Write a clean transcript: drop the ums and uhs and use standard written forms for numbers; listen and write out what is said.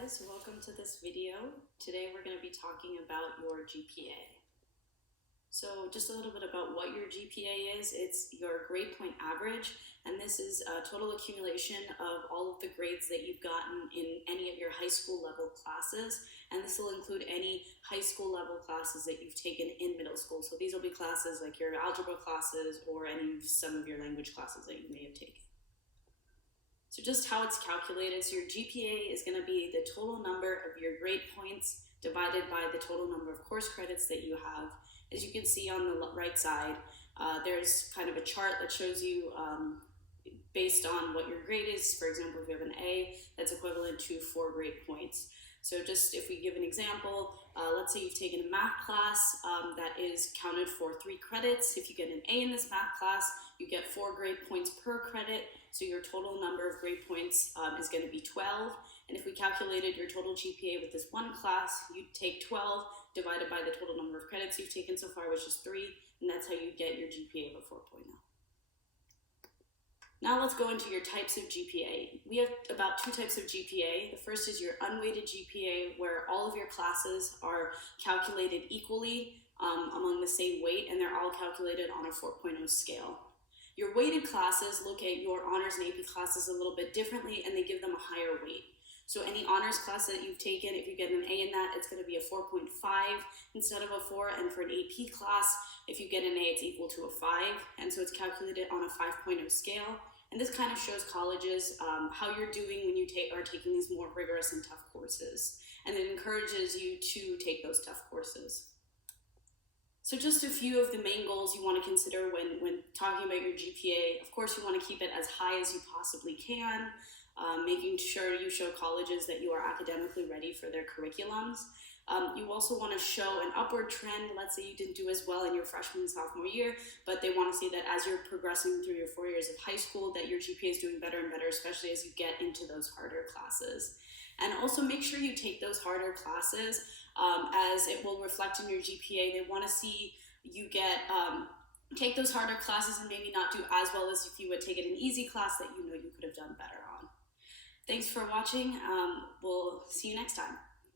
guys, welcome to this video. Today we're going to be talking about your GPA. So just a little bit about what your GPA is. It's your grade point average, and this is a total accumulation of all of the grades that you've gotten in any of your high school level classes, and this will include any high school level classes that you've taken in middle school. So these will be classes like your algebra classes or some of your language classes that you may have taken. So just how it's calculated, so your GPA is going to be the total number of your grade points divided by the total number of course credits that you have. As you can see on the right side, there's kind of a chart that shows you based on what your grade is. For example, if you have an A, that's equivalent to 4 grade points. So just if we give an example, let's say you've taken a math class that is counted for 3 credits. If you get an A in this math class, you get 4 grade points per credit. So your total number of grade points is going to be 12. And if we calculated your total GPA with this one class, you'd take 12 divided by the total number of credits you've taken so far, which is 3. And that's how you get your GPA of a 4.0. Now let's go into your types of GPA. We have about 2 types of GPA. The first is your unweighted GPA, where all of your classes are calculated equally among the same weight, and they're all calculated on a 4.0 scale. Your weighted classes look at your honors and AP classes a little bit differently, and they give them a higher weight. So any honors class that you've taken, if you get an A in that, it's going to be a 4.5 instead of a 4. And for an AP class, if you get an A, it's equal to a 5. And so it's calculated on a 5.0 scale. And this kind of shows colleges how you're doing when you are taking these more rigorous and tough courses. And it encourages you to take those tough courses. So just a few of the main goals you want to consider when talking about your GPA. Of course, you want to keep it as high as you possibly can, making sure you show colleges that you are academically ready for their curriculums. You also want to show an upward trend. Let's say you didn't do as well in your freshman and sophomore year, but they want to see that as you're progressing through your 4 years of high school, that your GPA is doing better and better, especially as you get into those harder classes. And also make sure you take those harder classes as it will reflect in your GPA. They want to see you take those harder classes and maybe not do as well as if you would take an easy class that you know you could have done better on. Thanks for watching. We'll see you next time.